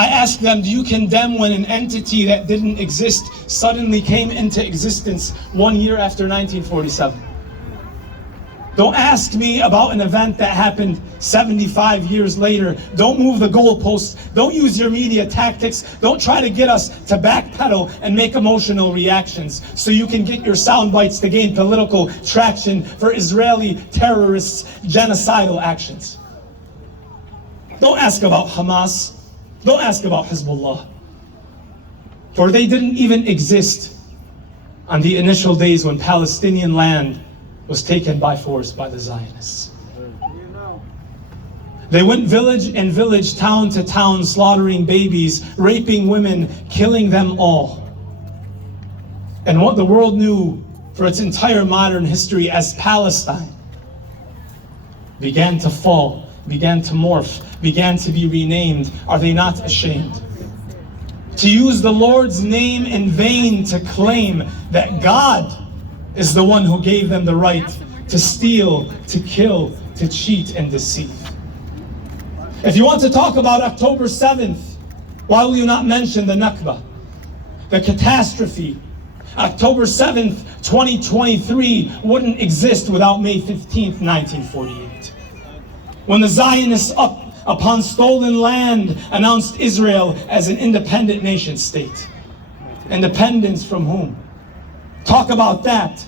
I ask them, do you condemn when an entity that didn't exist suddenly came into existence 1 year after 1947? Don't ask me about an event that happened 75 years later. Don't move the goalposts. Don't use your media tactics. Don't try to get us to backpedal and make emotional reactions so you can get your sound bites to gain political traction for Israeli terrorists' genocidal actions. Don't ask about Hamas. Don't ask about Hezbollah. For they didn't even exist on the initial days when Palestinian land was taken by force by the Zionists. They went village and village, town to town, slaughtering babies, raping women, killing them all. And what the world knew for its entire modern history as Palestine began to fall, began to morph, began to be renamed. Are they not ashamed? To use the Lord's name in vain, to claim that God is the one who gave them the right to steal, to kill, to cheat, and deceive. If you want to talk about October 7th, why will you not mention the Nakba, the catastrophe? October 7th, 2023 wouldn't exist without May 15th, 1948. When the Zionists upon stolen land announced Israel as an independent nation state. Independence from whom? Talk about that.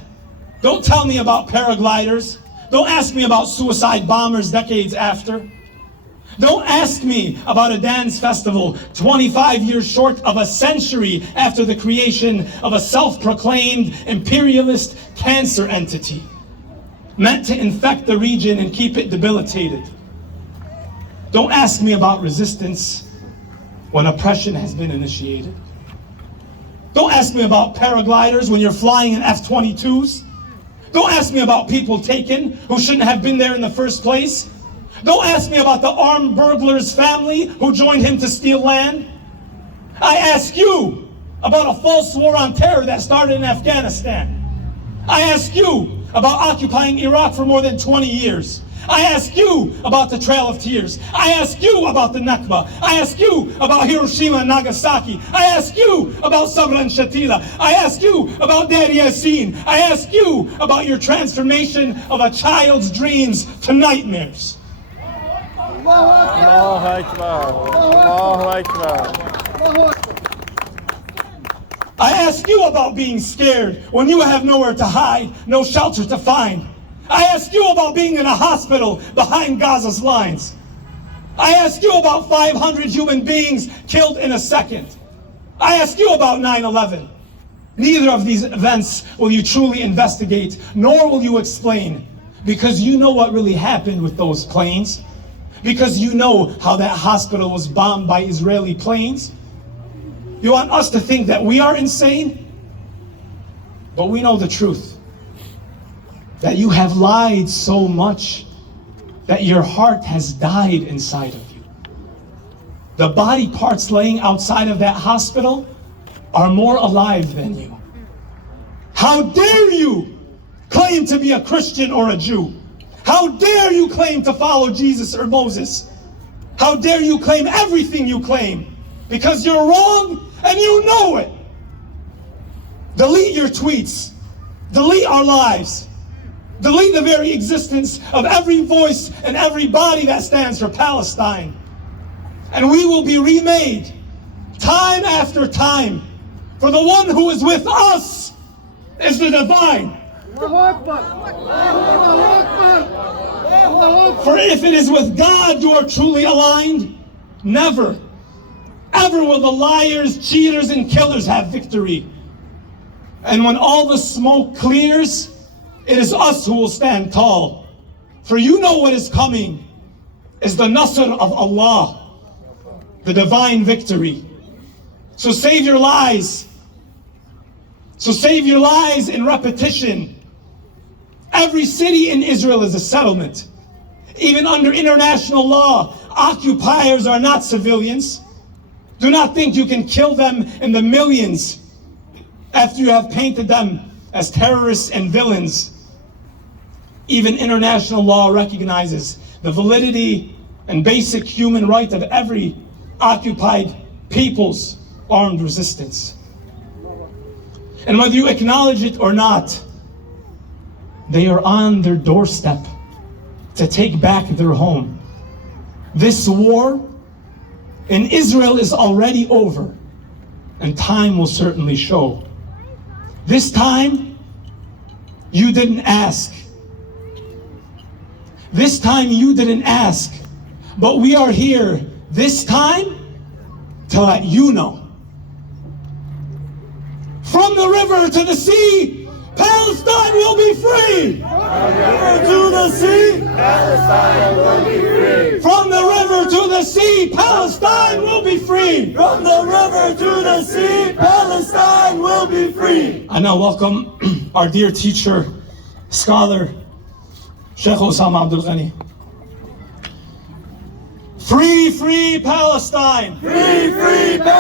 Don't tell me about paragliders. Don't ask me about suicide bombers decades after. Don't ask me about a dance festival 25 years short of a century after the creation of a self-proclaimed imperialist cancer entity meant to infect the region and keep it debilitated. Don't ask me about resistance when oppression has been initiated. Don't ask me about paragliders when you're flying in F-22s. Don't ask me about people taken who shouldn't have been there in the first place. Don't ask me about the armed burglar's family who joined him to steal land. I ask you about a false war on terror that started in Afghanistan. I ask you about occupying Iraq for more than 20 years. I ask you about the Trail of Tears. I ask you about the Nakba. I ask you about Hiroshima and Nagasaki. I ask you about Sabra and Shatila. I ask you about Deir Yassin. I ask you about your transformation of a child's dreams to nightmares. Allahu Akbar. Allahu Akbar. I ask you about being scared when you have nowhere to hide, no shelter to find. I ask you about being in a hospital behind Gaza's lines. I ask you about 500 human beings killed in a second. I ask you about 9/11. Neither of these events will you truly investigate, nor will you explain, because you know what really happened with those planes, because you know how that hospital was bombed by Israeli planes. You want us to think that we are insane? But we know the truth. That you have lied so much that your heart has died inside of you. The body parts laying outside of that hospital are more alive than you. How dare you claim to be a Christian or a Jew? How dare you claim to follow Jesus or Moses? How dare you claim everything you claim? Because you're wrong and you know it. Delete your tweets. Delete our lives. Delete the very existence of every voice and every body that stands for Palestine. And we will be remade time after time. For the one who is with us is the divine. For if it is with God you are truly aligned, never, ever will the liars, cheaters, and killers have victory. And when all the smoke clears, it is us who will stand tall. For you know what is coming is the Nasr of Allah, the divine victory. So save your lies. So save your lies in repetition. Every city in Israel is a settlement. Even under international law, occupiers are not civilians. Do not think you can kill them in the millions after you have painted them as terrorists and villains. Even international law recognizes the validity and basic human right of every occupied people's armed resistance. And whether you acknowledge it or not, they are on their doorstep to take back their home. This war in Israel is already over, and time will certainly show. This time, you didn't ask. This time you didn't ask, but we are here this time to let you know. From the river to the sea, Palestine will be free. From the river to the sea, Palestine will be free. From the river to the sea, Palestine will be free. From the river to the sea, Palestine will be free. I now welcome our dear teacher, scholar, Sheikh Osama Abdul Ghani. Free, free Palestine! Free, free Palestine!